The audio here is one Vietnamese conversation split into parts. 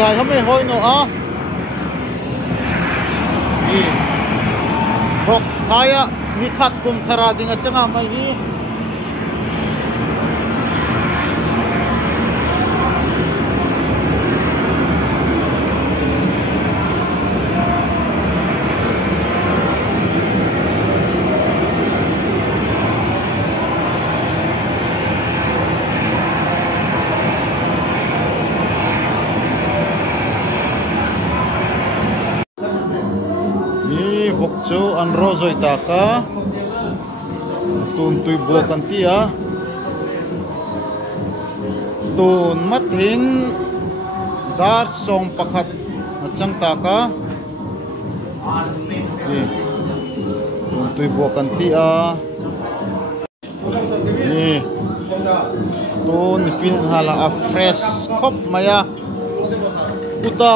hai hame hoi no a ni rok kaya ni khat kum thara dinga changa mai hi Vokcho an rozoi taka tun tui bo kan tia tun mathin dar song pakhat achang taka tun tui bo kan tia ni tun fin hala a fresh kop maya uta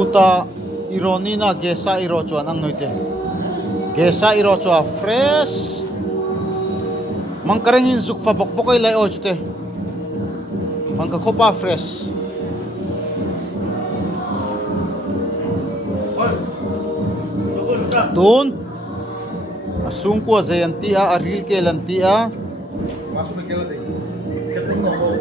Kuta ironi na gesa iro chuan ang noite gesa iro chua fresh mangkarengin zuk fa bok bokoi lai o chute mangka kopa fresh tun asung ko zayantia aril ke lantia masuk ke lantia cepeng no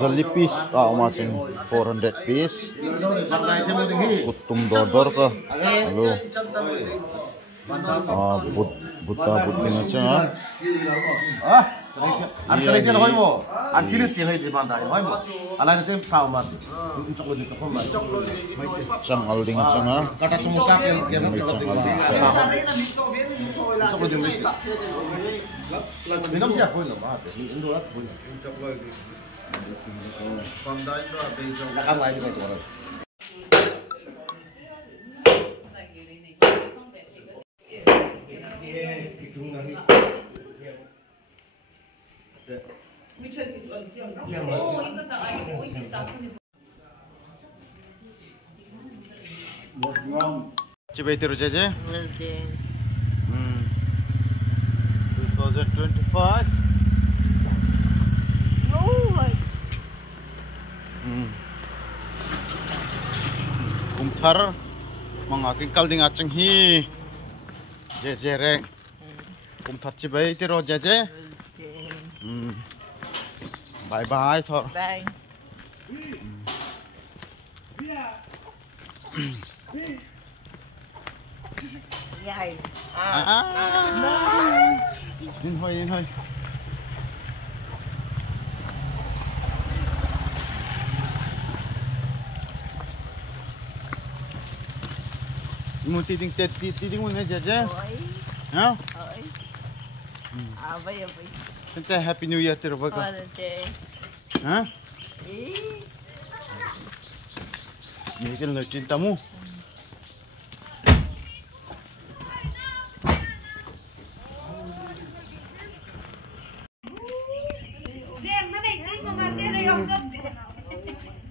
Zalipis macam 400 piece kutum dodor ke lalu buta butin aja Arsalai dia hoi mo, arkilis sih hoi di bandai hoi mo. Alai macam sama, coklat di coklat mai. Cang alding cang Kata cuma sakit, kena sama. Coklat di mai. Minum siapa pun nama, Indo lah pun. Coklat di. Bandai tu ada hijau. Sekarang lagi tu orang. Coba itu Jeje. 2025. Kumthar mengaking kalding aceng hi. Jeje rek. Kumthar coba itu Jeje. Bye bye Thor. Bye. Yai. Din hoi. Mau tiding mana Jeje? Ya? Apa? Nanti Happy New Year terus bagus. Hah? Ini kan lo cintamu.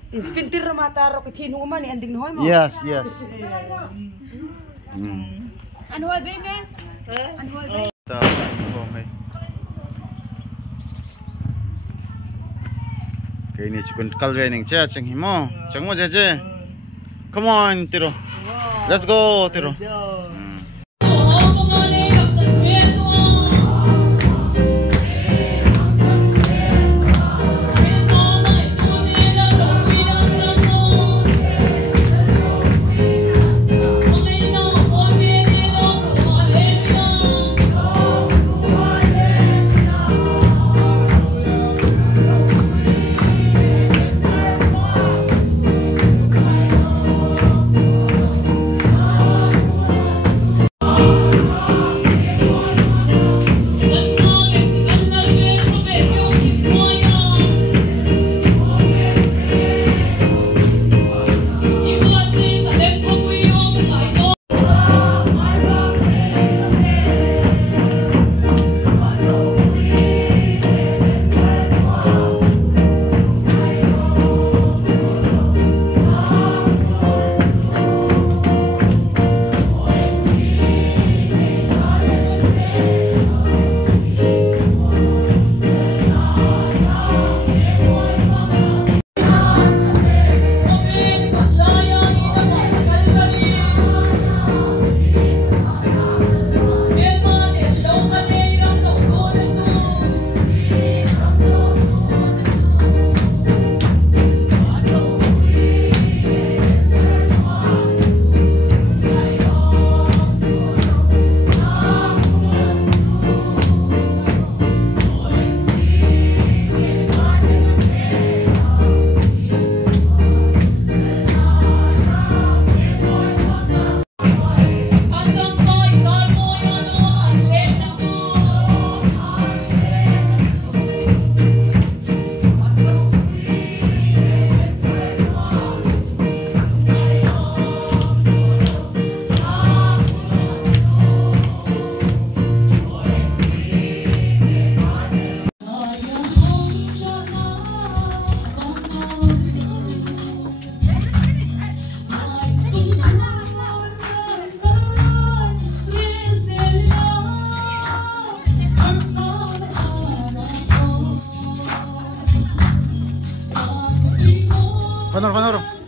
Pintir mata rok ithin man ending noy mo. Yes. An hoy baby. An hoy baby. Kayak ini cukup kalwe ning cha cheng himo. Chengmo Jeje. Come on Tiro. Let's go Tiro. Panur, panur.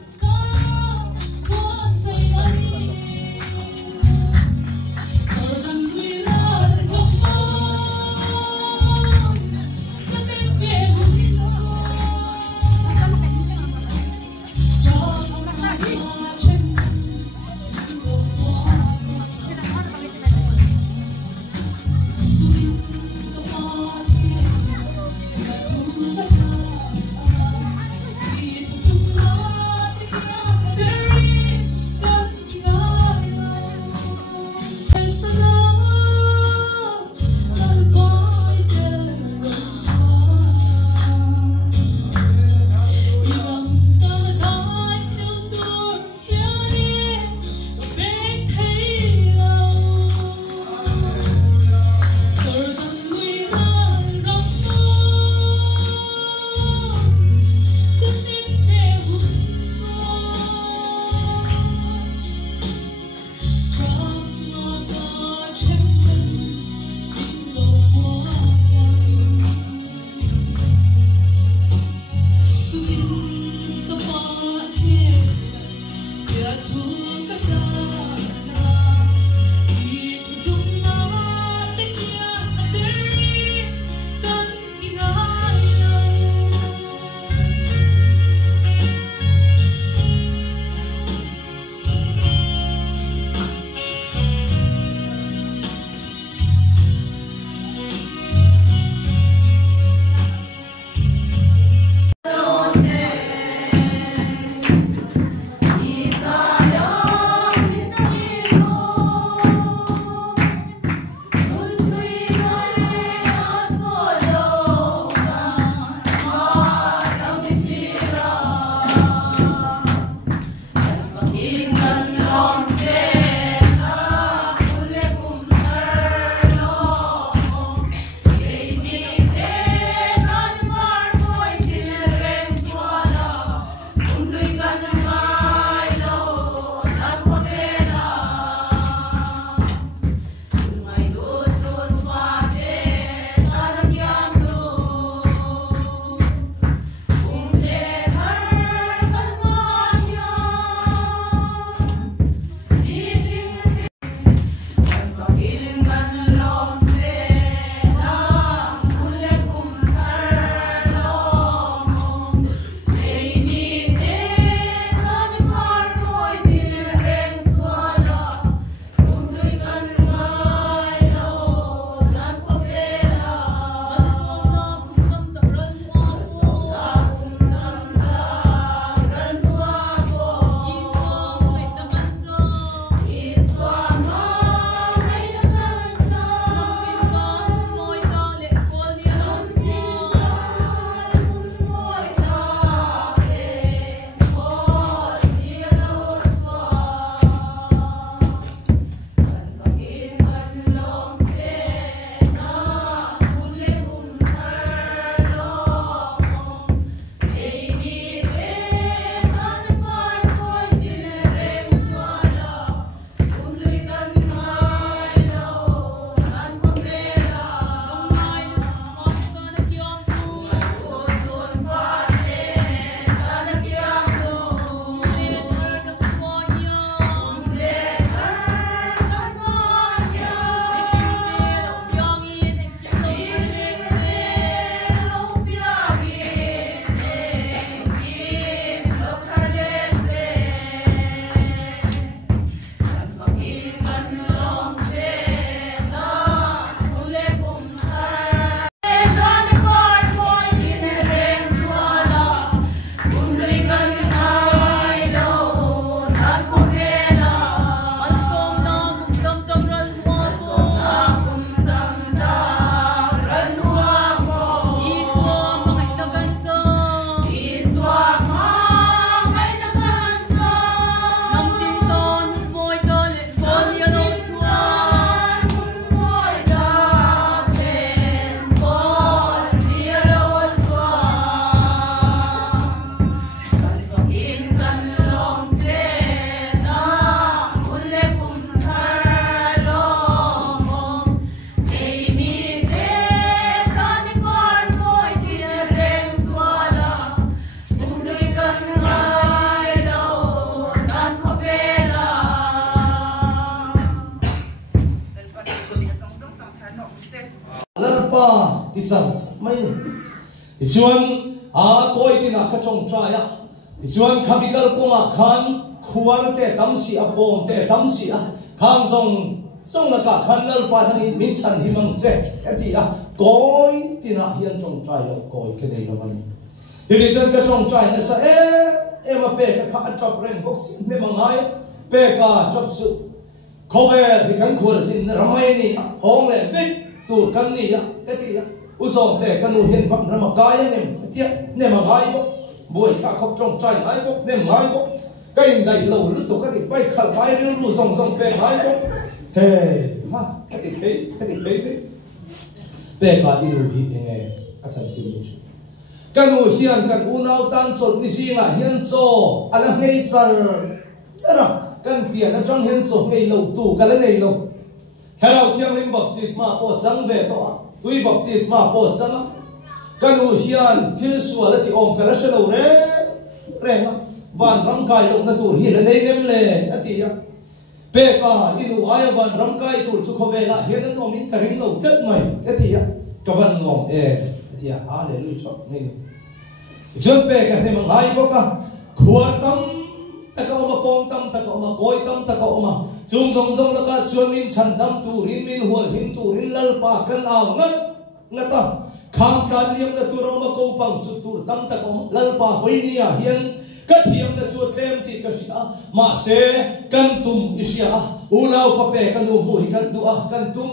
ti chang mai ti chuan koi ti na ka chong trai a ti chuan chemical konga khan khuan te tam si a pom te tam si a khang song la ka khan lal pa thani min chan hi mang che ati a koi ti na hian chong trai lo koi ke nei lo mani ti ni chuan ka chong trai na sa em a pe ka kha top ren box ne mangai pe ka top su Kovel thì cắn khua xin ramai ni hong le vít tu cắn ni ya cái gì ya usong te cắn u hiền phẩm ramai cái em tiết nem mà hai bốc buổi khá khóc trong trai hai bốc nem hai bốc cái này lâu lứt tu cái gì bay khal bay riu ru song pe hai bốc hey ha cái gì pe pe cả đi lu hi nghe cái chân xin cắn u hiền cắn u nao tan chốt ni si ngà hiền cho ala ngay char sao kan pia na trong hiền cho cái lâu tu cái này lâu hello thiang lim baptisma po chang ve to tui baptisma po chang kan u hian thil suwa la ti om kala shalo re ma van ram kai lo na tur hi la nei nem le ati ya pe ka ilu ai van ram kai tur chu khove la hian an om in karing lo chet mai ati ya ka van ngom ati ya hallelujah chok nei jom pe ka ne mang ai bo ka khuwa tam taka oma pong tam taka oma koi tam taka oma chung zong la ka chuan min chan dam tu rin min hual hin tu rin lal pa kan aw ngata khang tan liam na tur oma ko pang su tur tam taka oma lal pa hoi ni a hian ka thiam na chu tlem ti ka sia ma se kan tum isia ulau pa pe kan lu hu kan du a kan tum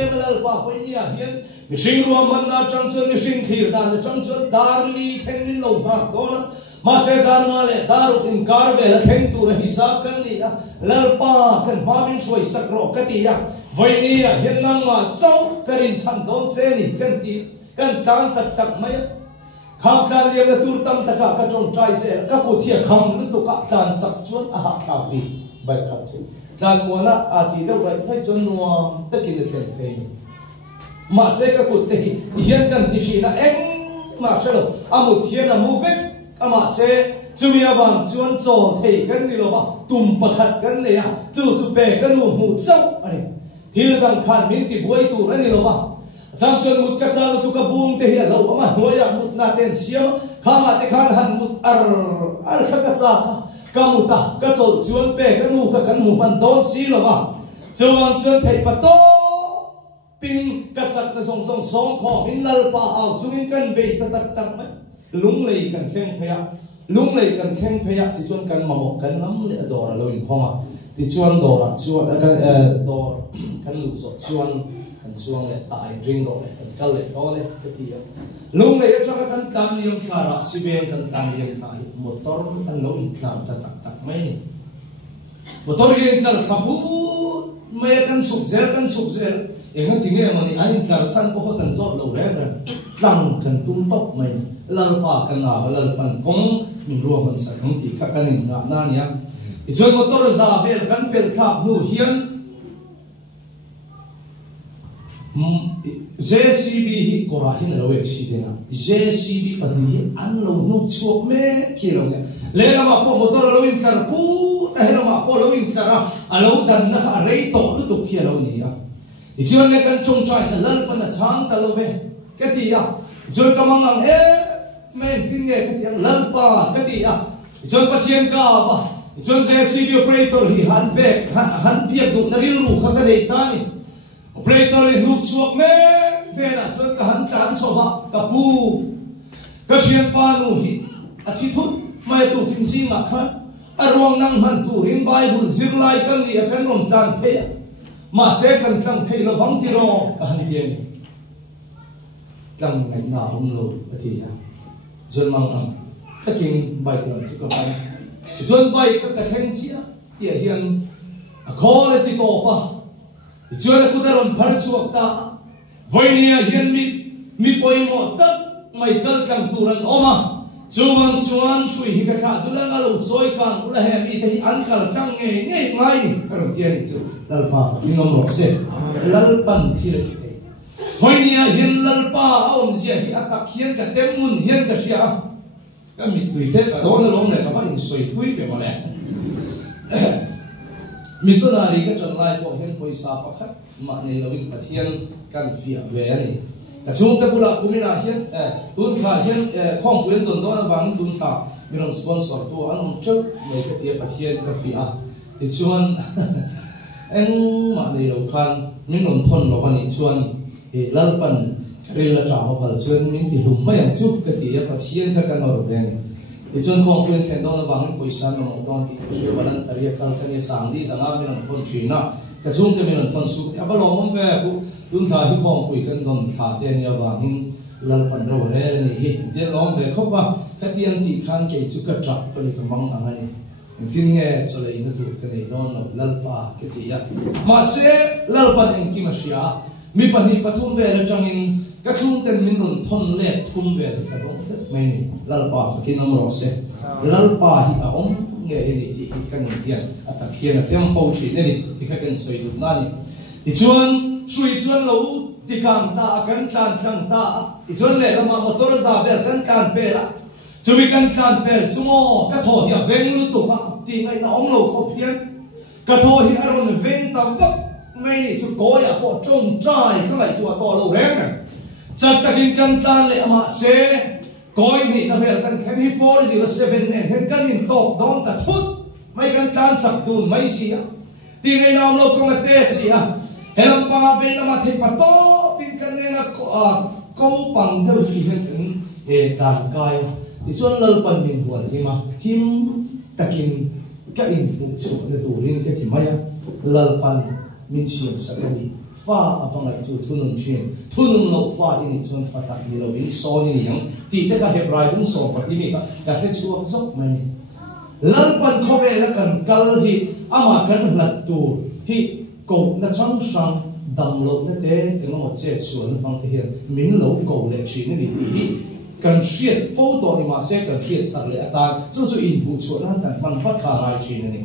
em lal pa hoi ni a hian mi sing ruam man na chang chuan mi sing thir dan na chang chuan dar li theng min lo ha dona Masa dar male daru inkar ve la theng tu ra hisab kan ni ya lalpa kan mamin shoi sakro kati ya vai ni ya hian nang ma chau karin chan don che ni kan ti kan tang tak mai khang kan liam la tur tam taka ka chong trai se ka ko thia khang lu tu ka tan chak chuan a ha kha bi bai kha chu dan mo na a ti do rai hai chon nuam takin le sen thei ma se ka ko te hian kan ti chi na eng ma shalo amu thian amu ve ama se chumia bang chuan chon thei kan ni lo ba tum pakhat kan ne ya chu pe kan lu mu chau ani thil dang khan min ti buai tu ani lo ba chang chuan mut ka cha tu ka bum te hi lo ama hoya mut na ten sia khama te khan han mut ar kha ka cha ka muta ka chol chuan pe kan lu ka kan mu ban don si lo ba chuan chuan thei pa to pin ka chak na song kho min lal pa au chumin kan be ta tak mai lung lei kan theng phaya ti chuan kan mamo kan lam le dora lo in honga ti chuan dora chuan dor kan lu so chuan kan chuang le ta ai ring ro le kan kal le do le ti ya lung lei atanga kan tam liam thara siben kan tam liam thai motor an lo in tlam ta tak mai motor yen tar khapu mai kan suk zel enga tinge mani an tlar san ko kan zot lo re tlang kan tum top mai lalpa kan na lalpan kong min ruam man sa kan ti kha kan in na nia izoi motor za vel kan pel thap nu hian JCB hi kora hin lo ek si dena JCB pani hi an lo nu chuak me ki lo ne le lama po motor lo in tlar pu ta helama po lo in tlara alo dan na rei to lu tu ki lo ni ya izoi ne kan chong chai na lalpan na chang ta lo ve ke ti ya izoi kamang ang men tinge ke tiang lalpa ke ti ya izoi pathian ka ba izoi JCB operator hi han back han pia du na ri ru kha ka dei ta ni operator in look suak me na chuan ka han tlan so ba ka pu ka sian pa nu hi a thi thut mai tu kin si nga kha a ruang nang man tu rin bible zir lai kan ni a kan nom tlan phe ma se kan tlang thei lo wang ti ro ka han ti ni tlang nai na hum lo a ti ya zon mang ang ka king bible chu ka pai zon bai ka theng chia ya hian a quality to pa chuan ku daron phar chuak ta voinia hian mi poimo tak mai kal tlang turan oma chuan shui hi ka tha dulang alo choi kan ula he mi te hi an kal tlang nge mai ni karon tia ni chu lalpa inom ro se lalpan thil voinia hian lalpa om zia hi atak hian ka temun hian ka sia ka mi tui te ka don lom le ka ba in soi tui pe ma le missionary ka chan lai po hen poisa pakhat ma nei lovin pathian kan fia ve ani cái chung cái bula cũng là hiện tuân thà hiện không quyền tuân đó là bằng tuân thà mình sponsor tu anh trước mấy cái tiệm bát hiện cà phê thì chuan anh mà đi đâu khan mình nông thôn nó vẫn chuan thì lalpan rồi là trả một phần chuan mình thì hùng mấy anh chụp cái tiệm bát hiện cái nó rồi đấy thì chuan không quyền xem đó là bằng cái sản nó đó thì rồi vẫn là riêng cái sáng đi sáng mình nông thôn chuyện na cái chung cái mình nông thôn suốt à lo mong về cũng tuân thà thì không quyền nông thà tiền nhiều bằng hình lalpan rồi đấy này thì tiền lo về không ba cái tiền thì khan cái chút cái trap cái cái mong anh này tin nghe cho lấy nó thuộc cái này nó lalpa cái gì á mà sẽ lalpa anh kim asia mi pani pathum về là trong in các chung tên mình còn thôn lệ thum về cái đó rất mấy này lalpa phải cái nó sẽ lalpa thì ông nghe này thì cái này tiền à thật kia là tiếng phổ chỉ này thì cái cần soi được nani thì chuan lâu thì càng ta càng ta thì chuan lệ là mà motor ra về càng về là chúng mình cần về chúng mò cái thổ thì ven lưu tục thì ngày nào ông lâu có phiền cái thổ thì ở đây ven tầm tấp mấy này chúng có ya có trồng trái cái này tua to lâu rén này chắc ta cần lệ mà sẽ coi này ta về cần cái hi phô gì là 7 này cái cần nhìn tộc đón ta thút mấy cần chặt đùn mấy gì thì ngày nào lâu không là tê gì hay là ba bên là mà thịt mà to bên cần này là câu bằng đâu thì hiện để tàn cài thì xuân lâu bận mình buồn đi mà him takin cái in phụ số là tụ liên cái thì mày lâu bận mình chịu sẽ đi pha ở trong lại chịu thu nung lâu pha đi này xuân pha tạt đi lâu in so đi nhỉ thì tất cả Hebrai cũng so và đi mình cả hết số dốc mày lâu bận khó về là cần cal thì ama cần lật tụ thì cổ là sang đầm lâu thế thế nó một chết xuống bằng thể hiện mình lâu cổ lệ chỉ nó đi cần siết photo thì mà sẽ cần siết thật lệ ta cho input số là cần văn phát khá lại chỉ này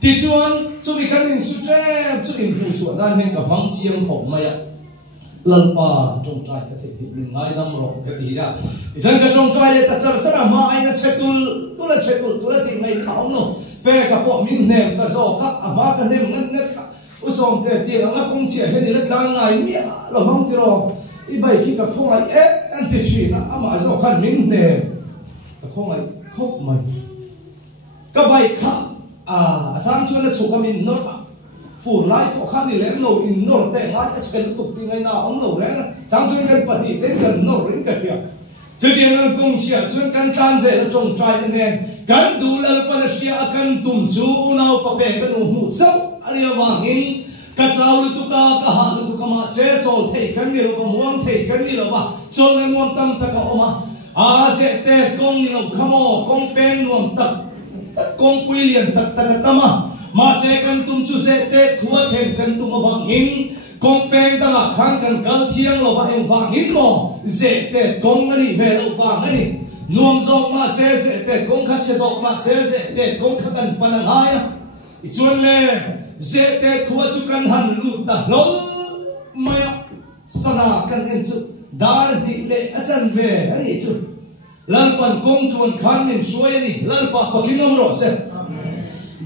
thì chuan cho bị cần input cho input số là hiện cả vắng chiang hậu mày lần ba trong trai cái thể hiện ngay năm rồi cái gì à dân cái trong trai này ta rất là mai nó chết tôi là thì ngày thảo nó về cả bọn mình ném ta do các mà cái ném ngắt usong te ti anga kong chia he ni la tlang ngai mi lo hong ti ro i bai khi ka khong ai an ti chi na ama zo khan min ne ka khong ai khop mai ka bai kha chang chun la chu ka min no fu lai ko khan ni lem no in no te ngai spell tuk ti ngai na om no re chang chun kan pa ti den kan no rin ka pia chu ti ngang kong chia chun kan kan ze la trong trai ne kan du lal pa na sia kan tum chu nau pa pe kan mu chau ali awangin ka chaw lu tu ka ha lu tu ka ma se chol thei kan ni lo ka muang thei kan ni lo ba chol na muang tam ta ka oma a se te kong ni lo khamo kong pen nuam tak kong pui lian tak ta ka tama ma se kan tum chu se te khuwa them kan tum awangin kong pen ta ma khang kan kal thiang lo wa em wangin mo se te kong ani ve lo wang ani nuam zong ma se te kong khat se zong ma se te kong khat kan panangai ichun le zete khuwa chu kan han lu ta lol maya sana kan en chu dar di le achan ve ani chu lalpan kong tuan khan min suai ni lalpa fakinom ro se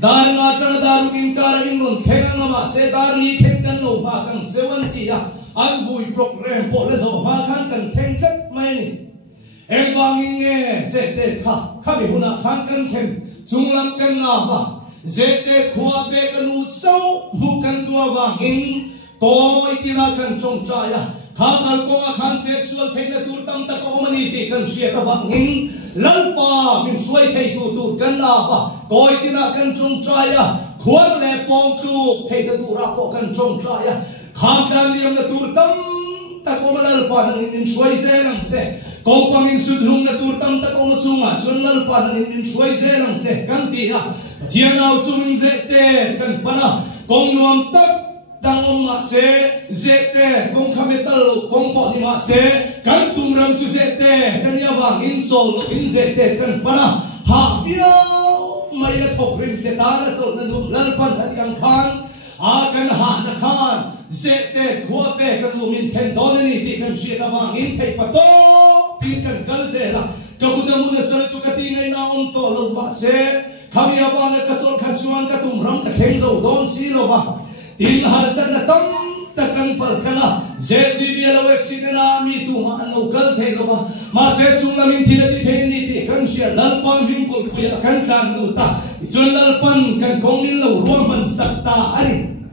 dar nga tana daru in kara in non thenga ma se dar li theng kan no ma kan chewan ti a an vui program po le zo ma khan kan theng chat mai ni em wangin nge zete kha bi huna khan kan theng chunglam kan na ba zete khua be kan u chau mu kan dua wangin toi tira kan chong chaya kha kal ko a khan sexual theina tur tam ta ko mani ti kan sia ka wangin lalpa min suai thei tu kan na ba toi tira kan chong chaya khuan le pong chu theina tu ra ko kan chong chaya kha kan liam na tur tam ta ko lalpa nang in suai se nang se ko pangin sud lung na tur tam ta ko chunga chun lalpa nang in suai se nang se kan ti a thianau chung zete kan pana kong nuam tak dang om ma se zete kong khametal kong po ni ma se kan tum ram chu zete kan ya wang in chol in zete kan pana ha fiao mai la thok rim te ta na chol na dum lal pan hat yang khan a kan ha na khan zete khua pe kan lu min then don ni ti kan shi na wang in thei pa to pin kan kal ze la ka budam na sar tu ka ti ngai na om to lo ma se kami awan ka chol khan chuan ka tum ram ka theng zo don si lo wa tin har san na tam takan palkana JCB lo accident mi tu ma local thelo ma se chunglamin thilati theini ti kan sia lalpa min kol puya kan kan nu ta chun lalpan kan kongin lo ruam man sakta ani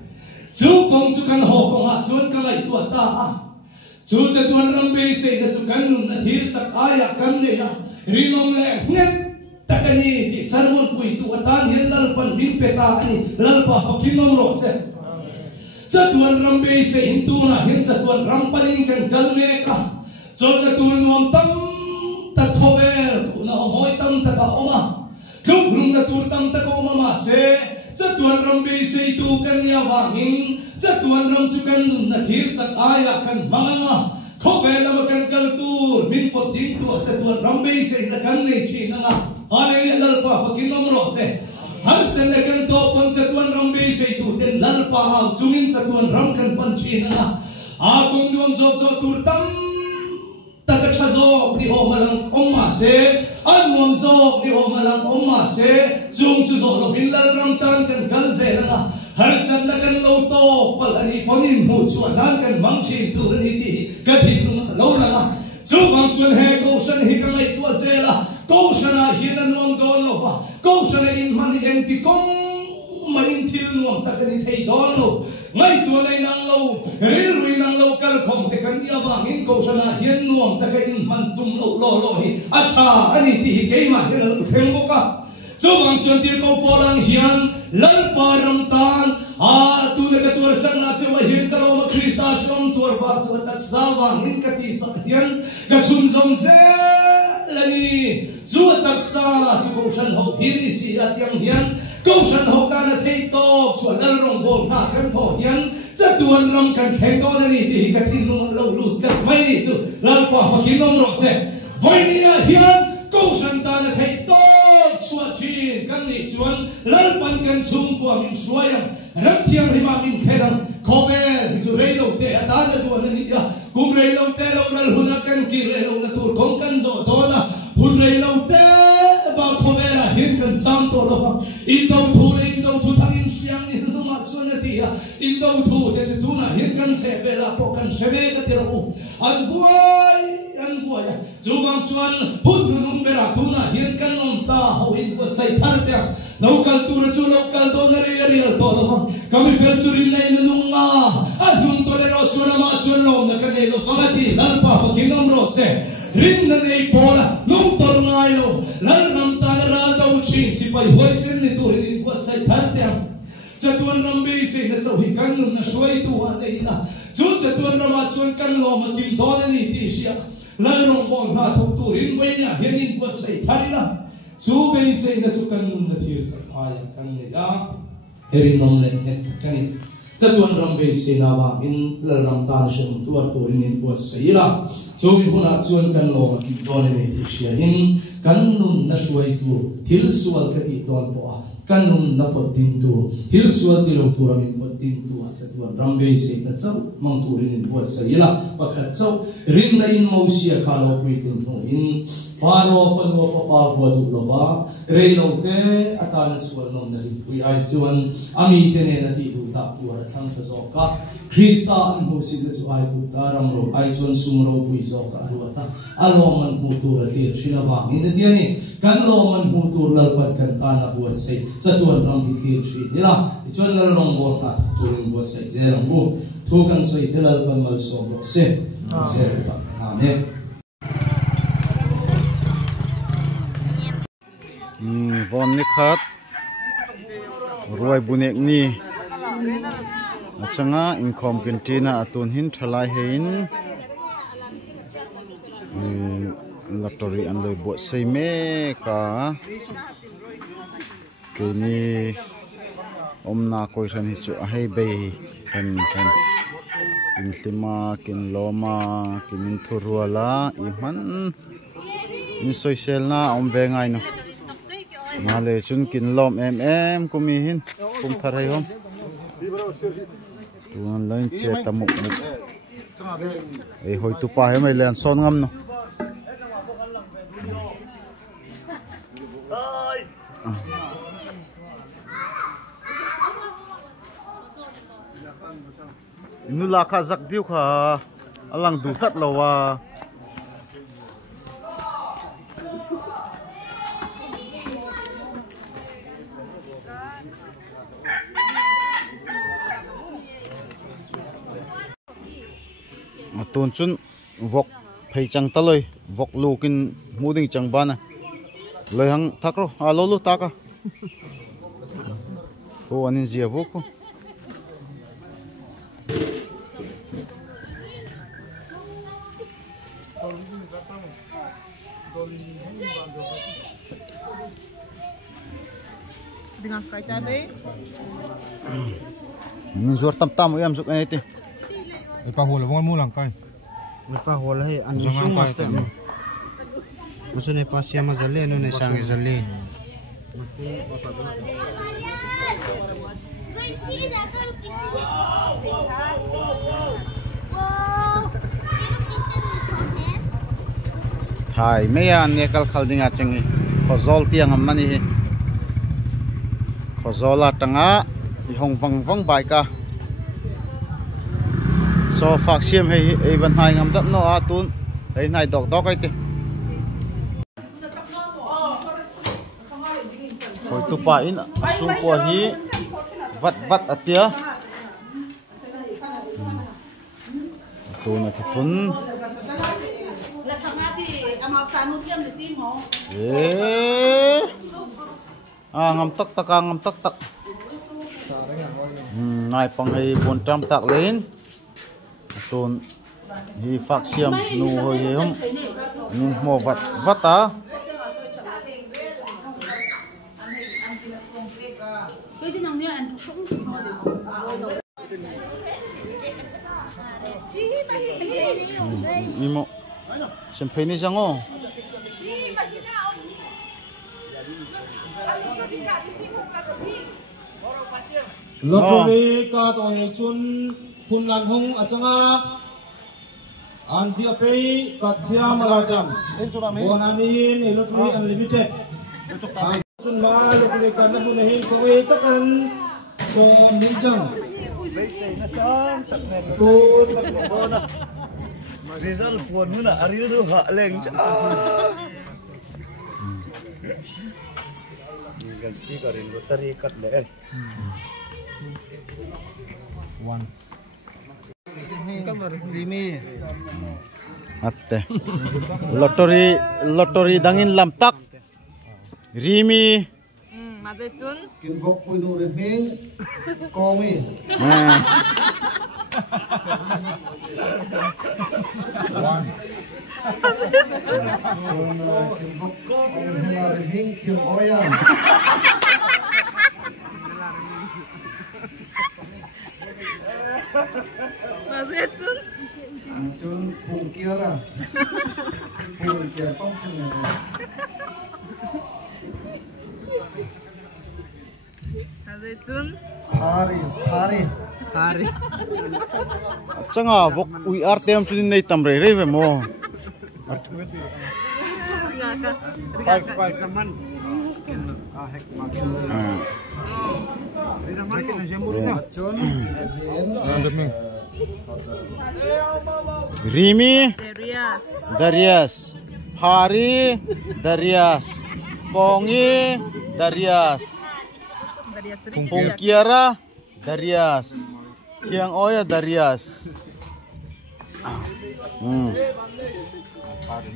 chu kong chu kan ho kong a chun ka lai tu ta a chu cha tuan rambe se na chu kan nun na thir sak aya kan le ya rinom le nget takani ti sarmon pui tu atan hin lalpan min peta ani lalpa hokinom ro se Chatuan rambe se intuna hin chatuan rampanin kan galme ka chon na tur nuam tam ta khover na omoi tam ta ka oma kublung na tur tam ta ka oma ma se chatuan rambe se tu kan ya wangin chatuan ram chu kan nun na thir chak aya kan manganga khover lam kan kal tur min pot ding tu chatuan rambe se na kan nei chi na ale lalpa fakinom ro se har sen kan to pon chatuan rambe se tu ten lalpa ha chungin chatuan ram kan panchi na a kong duam zo zo tur tam taka chazo ni ho malang omma se anuam zo ni ho malang omma se chung chu zo lo bin lal ram tan kan kal ze na har sen kan lo to pal ani ponin mu chuan dan kan mang chi tu ni ti ka thi lo la chu wang chuan he ko san hi kan lai tu ze la Kau sana hina nuam don lo fa, kau sana in mani enti kong main til nuam takani thei don lo, ngai tu nai nang lo, ril rui nang lo kal khom te kan dia wangin kau sana hian nuam takain man tum lo lo hi, acha ani ti ke ma hina theng mo ka, chu wang chuan tir kau polang hian lal param tan a tu le ka tur sang na chewa hian kalo ma Krista shom tur ba chu tak sa wangin ka ti sa hian ka chun zom se lani chu taksa chu ko shan ho hin ni si atyang hian ko shan ho ta na thei to chu dal rong bol na kan tho hian cha tuan ram kan khen to na ni ti ka thin lo lu ka mai ni chu lal pa fa kin nom ro se vai ni hian ko shan ta na thei to chu chi kan ni chuan lal pan kan chung ko min suayam ram thiang rima min khedam ko ve chu rei lo te ata na tu na ni ya kum rei lo te lo lal huna kan ki rei lo na tur kong kan zo to na hun rei lo te ba ko ve la hin kan sam to lo fa in do thu le in do thu thang in siang ni tu ma chuan na ti ya in do thu te tu na hin kan se ve la po kan se ve ka te ro an buai chu wang chuan hun num be ra tu na hin kan nom ta ho in ko sai thar te local tur chu local do na re re to lo fa kami fer chu rin nei na nung nga a nung to le ro chu na ma chu lo na ka ne lo fa ti lal pa ho kin nom ro se rin na nei pola nung to ngai lo lal ram ta na ra do chin si pai hoi sen ni tur in ko sai thar te chatuan rambe se na chau hi kan nun na shoi tu wa nei na chu chatuan rama chuan kan lo ma kim do na ni ti sia lal rong bol na thok tu rin wei na hian in ko sai thar na chu be se na chu kan nun na thir sa aya kan ne la erin nom le het kan ni chatuan rambe se na wa in lal ram ta shem tu tu rin in ko sai la chu mi huna chuan kan lo ma kim do na ni ti sia in kan nun na shoi tu thil sual ka ti don po a kanun na potin tu hil suat ti lo turamin potin tu chatuan rambe se na chau mang turin in buat saila pakhat chau rin na in mausia khalo puitin no in faro falo fa pa vo du lova reilo te atan sual nom na ri pui ai chuan ami te ne na ti du ta tu ara thang ka zo ka Krista an ho si chu ai ku ta ram ro ai chuan sum ro pui zo ka ruata aloman hu tu ra thir shinawa in diani kan lo man hu tur lal pat kan ta na buat sei chatuan ram hi thir shi nila chuan lal rong bol ta turin buat sei je rang bu thu kan sei te lal pan mal so bo se se ta amen von ni khat ruai bunek ni achanga income canteen atun hin thalai hein lottery an loi bo sei me ka ke ni omna koi ran hi chu a hei be hen in sima kin loma kin thuruala I man in social na om ve ngai no male chun kin lom em kumi hin kum tharai hom tuan lain che tamuk muk ei hoi tu pa he mai len son ngam no Inula ka zak diu kha alang du thlat lawa atun chun vok phei chang taloi vok lukin muding chang bana loi hang thakro alo lu taka ko anin zia voko Dengan kai tabe. min zuar tam tam yam zuk anete Ipa hula mo lang kai. Mata hola he an sung master. Musune pasya mazale no ne sang zale. hai meya nekal khaldinga chengi khozol tiang amani he khozola tanga i hong wang wang bai ka so fak siam he even hai ngam dap no atun ei nai dok dok ai te khoi tu pa in su po hi vat vat atia tu na thun La sangati amal sanu tiam de tim ho. ngam tak tak ngam tak tak nai pang hai bon tram tak lên ton hi fak siam nu hoi he hom nin mo vat vata Tôi chỉ nằm ăn imo champagne jango Lottery ka to he chun phun lan hong achanga an dia pay ka thia malajam bonanin lottery unlimited chun ma lottery ka na mun hin ko e takan so nin chang tu bona Rizal phone huna aril du ha leng cha. Gan speaker in lottery kat le. One. Kamar Rimi. atte lottery dangin lamtak Rimi Mazetun. kin bok pui nu re hing komi Mazetun. chun phung kia ra phung kia pong phung Mazetun. hari Hari. changa vok ui artem chunin nei tam re re ve mo Pai saman. Hek maksud. chun Rimi Darius. Darius Hari Darius Kongi Darius Pungkiara Darius Kiang Oya Darius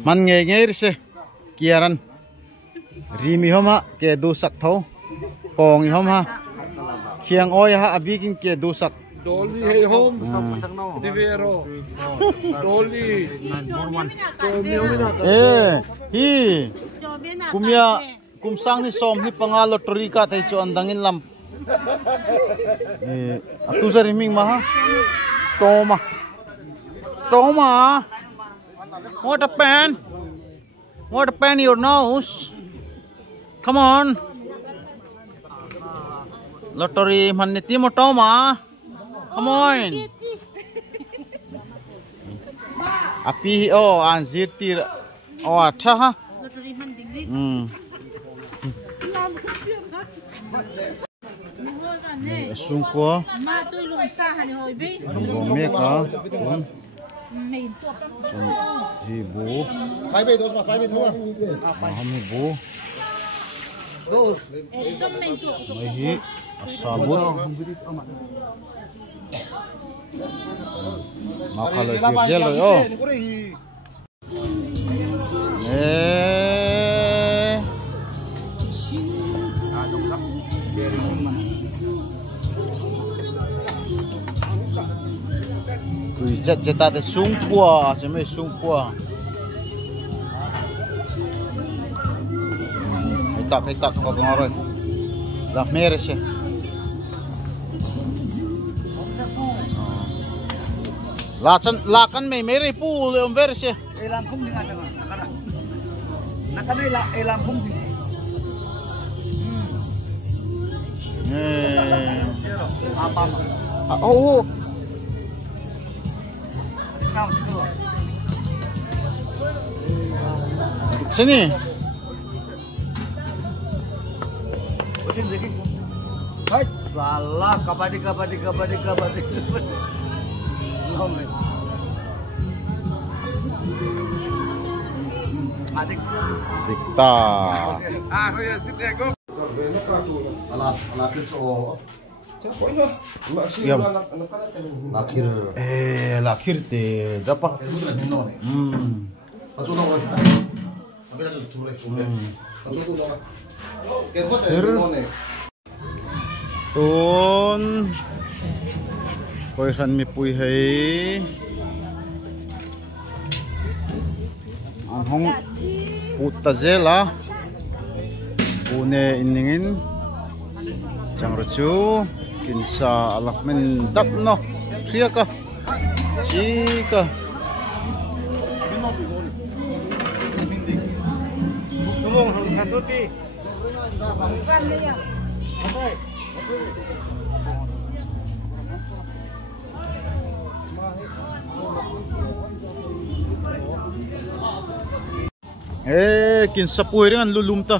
man nge se kiaran Rimi homa ke dusak thau Kongi homa Kiang Oya ha abikin ke dusak Dolly hey home. Divero. Dolly. hi kumya kumsang ni som hi panga lottery ka thai cho andangin lam atu sa riming ma Toma what a pen your nose come on lottery man ni timo Toma come on api anjir tir acha ha sung qua Ma tôi lùm xa hả hồi bi. bò mẹ cả tuần Mình tuột hi bố Phái về thôi mà phái về thôi. ham hi bố Tâm mình tuột. mai hi sabut mà kalau dia rồi oh tui chết ta để sung qua chứ mấy sung qua cái tắc có ngon rồi đặc mê rồi chứ la kan mấy mấy pu lên về chứ Elam không đi ăn nó cái này là elam không đi. Apa mà? Oh, Sao chưa? sini. Mesin sedikit. Hai, salah kabadi. Lomel. Adik. Dikta. Ah, ya sip go. Alas akhir so. Diam. Lakhir te dapat. Acu dong. Ambil ada tuh Acu tuh dong. Kekot ya. Tun. Koi ran mi pui hei. Ang hong puta zela. Pune iningin. Chang rochu. Kinsa alak men dap no. Ria ka. Chika. Tunggu satu ti. Kinsa pui rin lulum ta.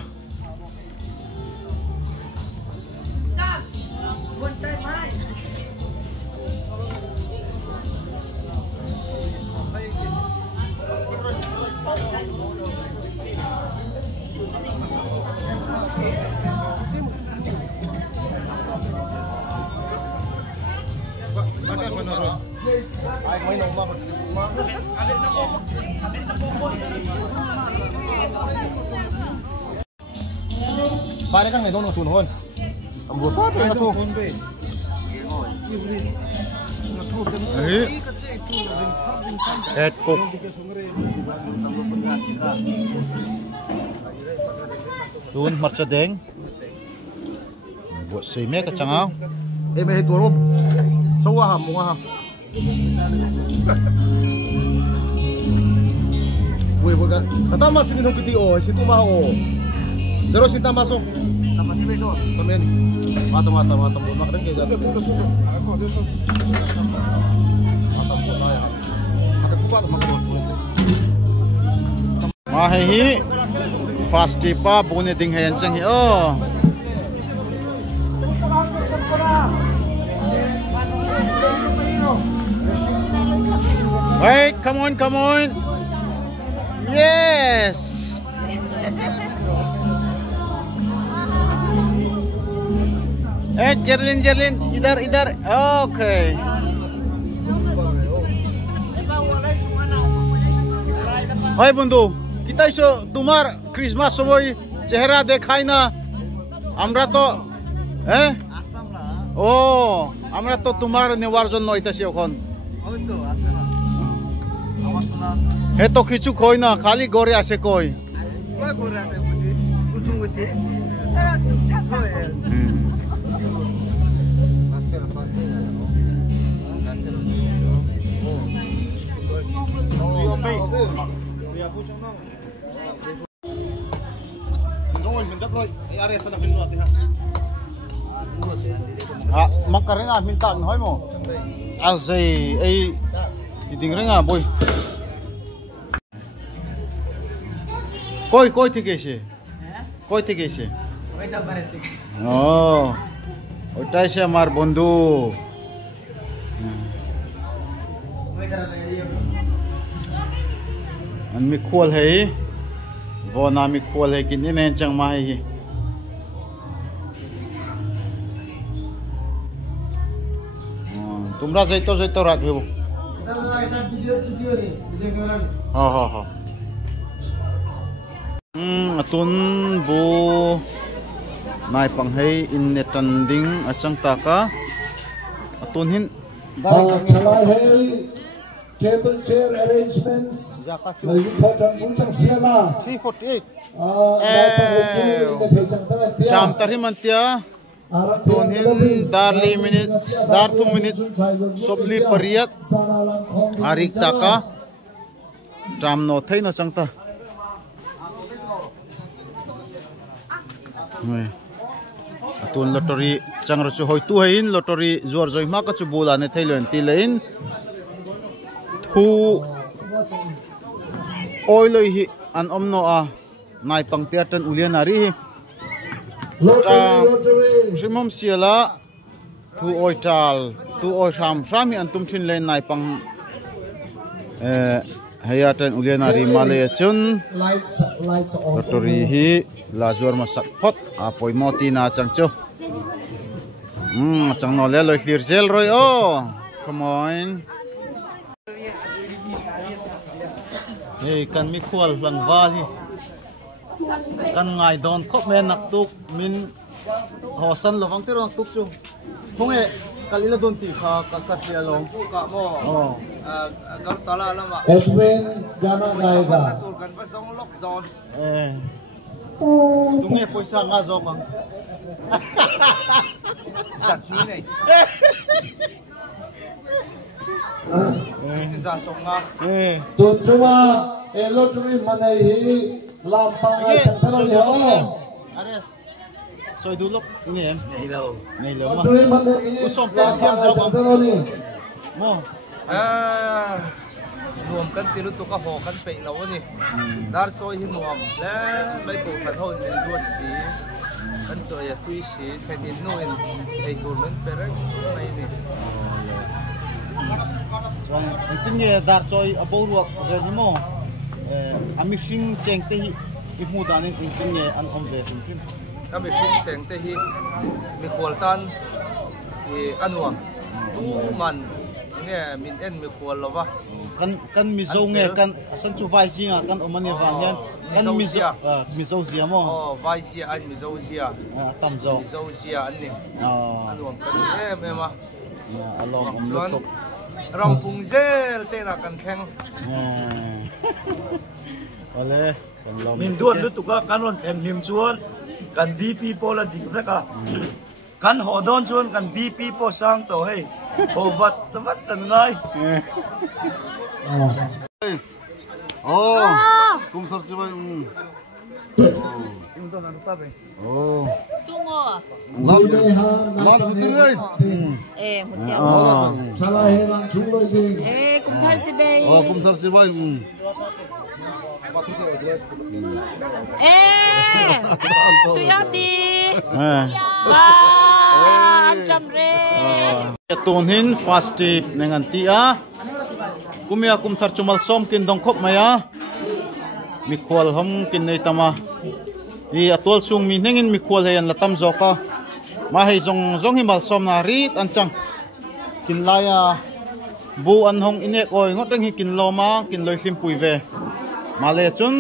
Ba đấy các ngày đông thùn hơn. Tầm vừa tốt đấy thu. Et kok. Tun marcha deng. Buat si me ka changao. Em hết tua rôm. Sâu qua hầm, mua hầm. Woi, bukan. Kata mas ini nunggu tio, situ mau. Zero sinta masuk. Tambah tiba itu. Kemen. Mata. Mak deng kayak gitu. Mata ya. Mata kuat mak. Mahi fast tipa bune ding hen chang hi oh. Wait, come on. Yes. Jerlin, idar. Okay. Hai bundu, kita iso tumar Christmas soboy chehra dekhai na. Amra to Oh, amra to tumar newar jonno itasi okhon. Heto kichu koi na khali gore ase koi. Makarena minta hoi mo. Azai ai ding renga boy. Koi thike se. Oh. ওটাই সে আমার বন্ধুอันมีควรให้วอนามีควรให้กินนี่แน่จังมาให้ตุมราใจโตรักอยู่ฮ่าตุนบูนายปังให้อินเนตันดิ้งอาจังตากะตุนหินtable chair arrangements important buntang siama 348 jam tari mantia tunin dar 2 minit sobli pariat arik taka jam no thai no changta tun lottery changro chu hoi tu hein lottery zuar joi ma ka chu bula ne thailen ti lein thu oi loi hi an omno a nai pangtia tan ulian ari simom siala thu oi tal tu oi ram an tum thin len nai pang haya tan ulian ari male chun lottery hi la zuar ma sak phot a poimoti na changcho chang no le loi clear gel roi o come on hey kan mi khwal lang wal hi kan ngai don khop men nak tuk min hosan lovang te rong tuk chu hong e kalila don ti kha ka tia long ka mo gar tala lama Edwin Gana Gaiga tur kan pa song lockdown tunge poisa nga zo mang sat ni nei sa song nga Tun Chuma lottery manai hi lampang ay chantalo ni ho ares soy dulok ini em nei lo ma lottery manai hi usom pa thiam lampang ay zo chantalo ni mo รวมกันติรุตุกะหอกันเปะเรานี่ดาร์จอยหินรวมและไม่กูฟันเท่านี้รวดสีกันจอยตุยสีแทนนินนู่นไอตัวนั้นเป็นอะไรนี่ Wang itinge dar choi aboruk ni mo ami sing cheng te hi imu dan itinge an om de him ถ้าไม่ฟิ้งเสียงแต่ฮีมีขวดตันอันวงดูมันเนี่ยมินเอ็นมีขวดหรอวะ kan mi zo nge kan san chu vai jinga kan omani wang yan kan mi zo zia mo อ๋อไวเซียอันมีโซเซีย tam zo มีโซเซียอันนี้อันวงกันเอ็มะ along om ส่วน lotok รำพุงเซลเตนักกันแข่ง ole kan lom มินด้วนลุตุกะกันวันแข่งหิมชวนกันบีพีโปละดิกซะกะกันหอดอนชวนกันบีพีโปสร้างตัวให้โอวัดตะวัดตันไง oh kum sar chu ban oh Tungo. Lineha Lan puting ơi. Một theo. Chala helang chungloi ding Cùng thar si bay. kum sar chu ban Tuyati. Cham re. ton hin fasti nengan ti a kumia kum thar chumal som kin dong khop maya mi khwal hom kin nei tama i atol chung mi nengin mi khwal heyan latam zoka ma hei zong hi mal som na rit an chang kin laya bu an hong inek oi ngot reng hi kin loma kin loi hlim pui ve ma le chun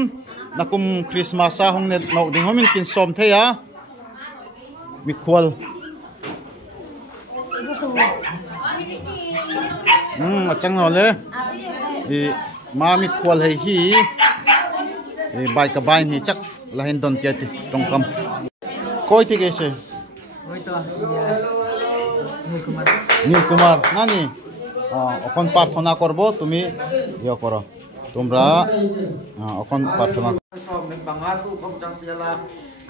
nakum christmas a hong net no ding homin kin som theya mi khwal achang no le i ma mi khwal hei hi e bai ka bai ni chak la hin don ke ti tong kam koi ti ke se নীল কুমার নানি এখন প্রার্থনা করব তুমি ইয়ে করো তোমরা এখন প্রার্থনা Bangatu kom chang siala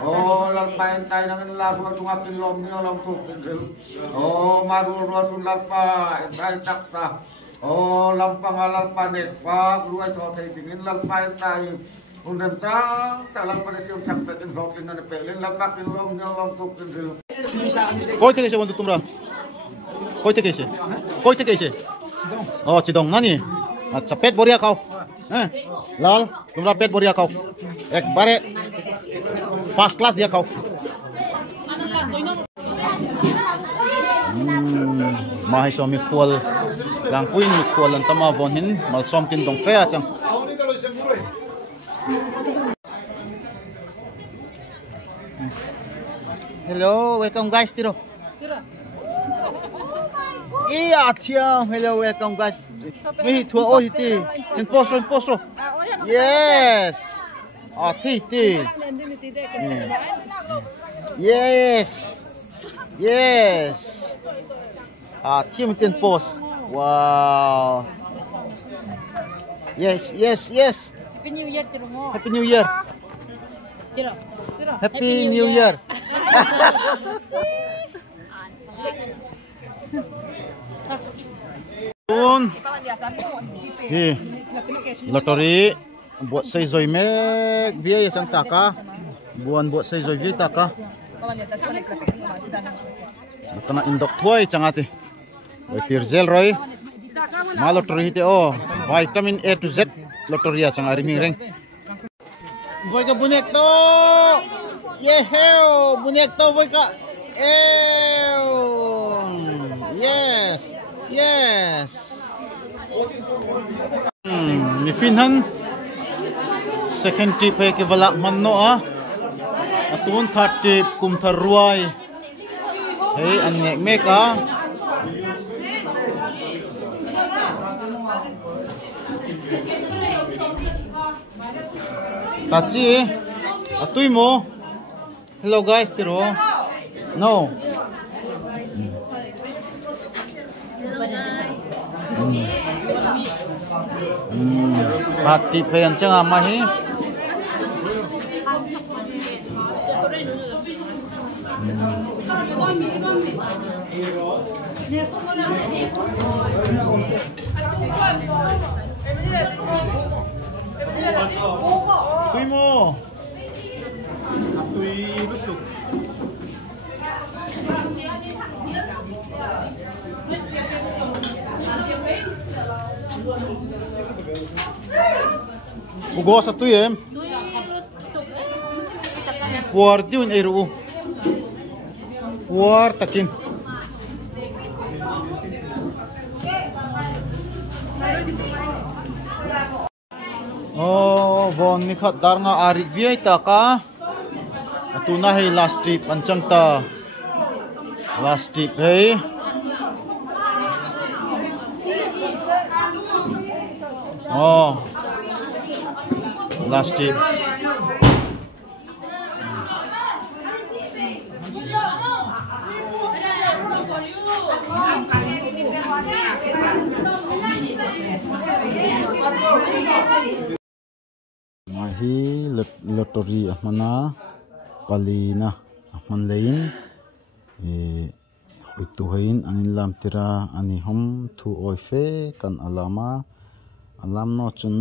oh lan pain tai nang la ru tu ngap lom ni lom tu oh maru ru sun lat pa tai taksa oh lam pangalal panet fa ru ai tho thai dingin lan pain tai Undang cang, dalam pada siap sampai di blok ini ada pelin, letak di lom nyolong tuh di. Koi te kaise wantu tumra? Koi te kaise? Koi te kaise? Oh, chidong nani? अच्छा पेट बोरिया खाओ हैं लाल तुम्हारा पेट बोरिया खाओ एक बारे first class दिया खाओ माही सोमी कुल langkuin mi kual lan tama von hin mal som kin dong fe achang hello welcome guys tiro iya tia hello welcome guys mi thua o hiti in posto yes hiti yes team tin post wow yes Happy New Year tiro mo. happy new year Tiro. happy new year lottery buat saya zoi mek dia yang sang taka buan buat saya zoi dia taka kena indok tuai cangati tirzel roy ma lottery te o vitamin A to Z lottery ya sang ariming reng voi ka bunek to yeheo bunek to voi ka yes ni finhan second tip hai ke wala manno atun third tip kum tharwai hey an nek meka tachi atui mo hello guys tiro no hati payan changa mahi tui mo tui betul ugo satu ya war diun eru war takin oh bon ni khat dar nga ari viai ta ka atuna hei last trip ancang ta last trip hei oh last tip mahi lottery amana palina aman lein huituhain anin lam tira ani hom thu oife kan alama alam no chun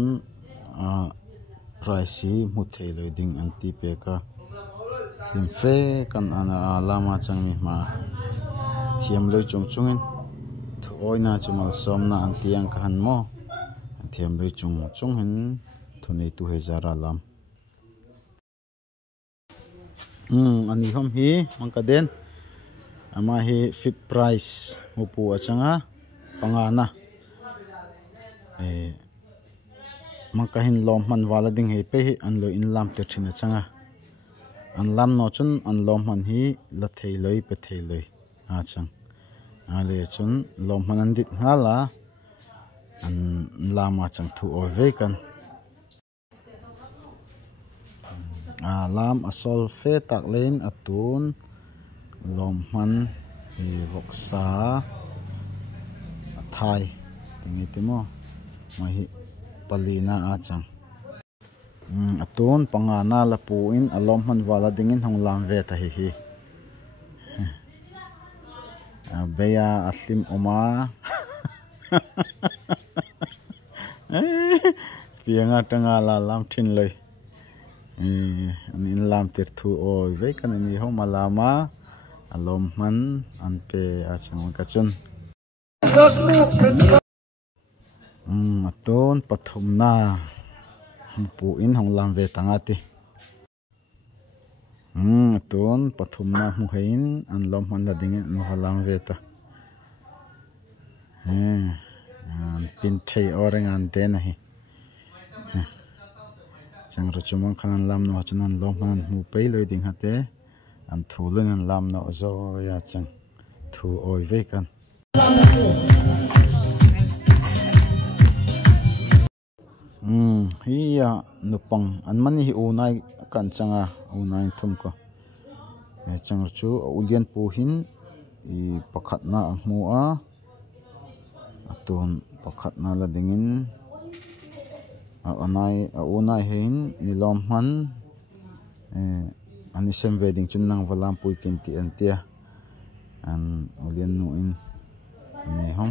price muthe loading anti peka simfe kan ana alama changmi ma thiam loi chungchungin thoina chumal somna antiang khan mo thiam loi chunghin thunei 2000 alam ani hom hi mangkaden ama hi fifth price mupu achanga pangana mangkahin lom man wala ding he pe an lo in lam te thina changa an lam no chun an lom man hi la theiloi pe theiloi a chang ale chun lom man an dit ngala an lama chang thu o ve kan lam asol fe tak lein atun lom man hi voksa athai tingi timo mahi palina achang atun pangana la puin alom man wala dingin hong lam ve ta hi beya aslim oma pianga tanga la lam thin loi อันนี้ลามติดทูโอยไว้กันอันนี้ห้องมาลามาอารมณ์มันอันเปอาจังกระจุนต้นปฐมนาปูอินของลามเวตังอาติต้นปฐมนามุหินอันลมมันละดิ่งนุฮลามเวตาปินเทยอร์งานเดนะฮิจังรจุมังขันลามโนจันลมมันมุไปเลยดิ่งฮัตเตอันทูลุนันลามโนโซยาจังทูโอยเวกันฮียนุปังอันมันนี่อูนายกันจังอ่ะอูนายทุ่มก็จังรจูอุเลียนปูหินอีปักขัดนามัวตุนปักขัดนาละดิ่งอันนายอูนายเห็นนิลอมมันอันนี้เซมเวดิ่งจุนนังวลามปุยกินตีอันเตียอันอุเลียนนูอินอันนี้ห้อง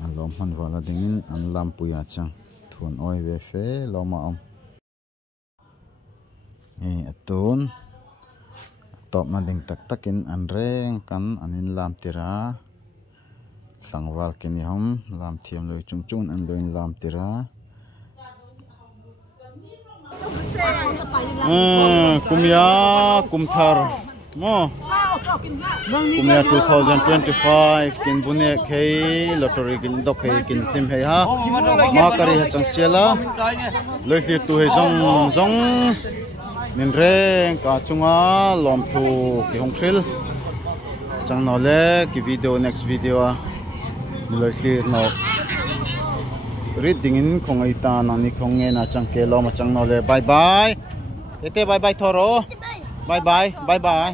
อันลมมันวลาดิ่งอันลามปุยอาจังทุนอ้อยเวเฟลมาอมตุนตบมาดิ่งตักกินอันแรงกันอันนี้ลามติระสังวาลกินยอมลามเทียมเลยจุงอันเลยลามติระกุมยากุมทาร์โมกุมยา2025กินบุญเนี่ยเคยลอตเตอรี่กินดอกเคยกินทิมเฮียมาการีฮัจังเสียละเลยที่ตัวเฮจงนินเรงกาจุงอาลมทูกิฮงคริลจังนอเล่กิวิดีโอ next video เลยที่นอรีดดิ่งคงไอตานันนี่คงเงินจังเกลอมาจังนอเล่บายบายเต้บายบายทอโรบายบาย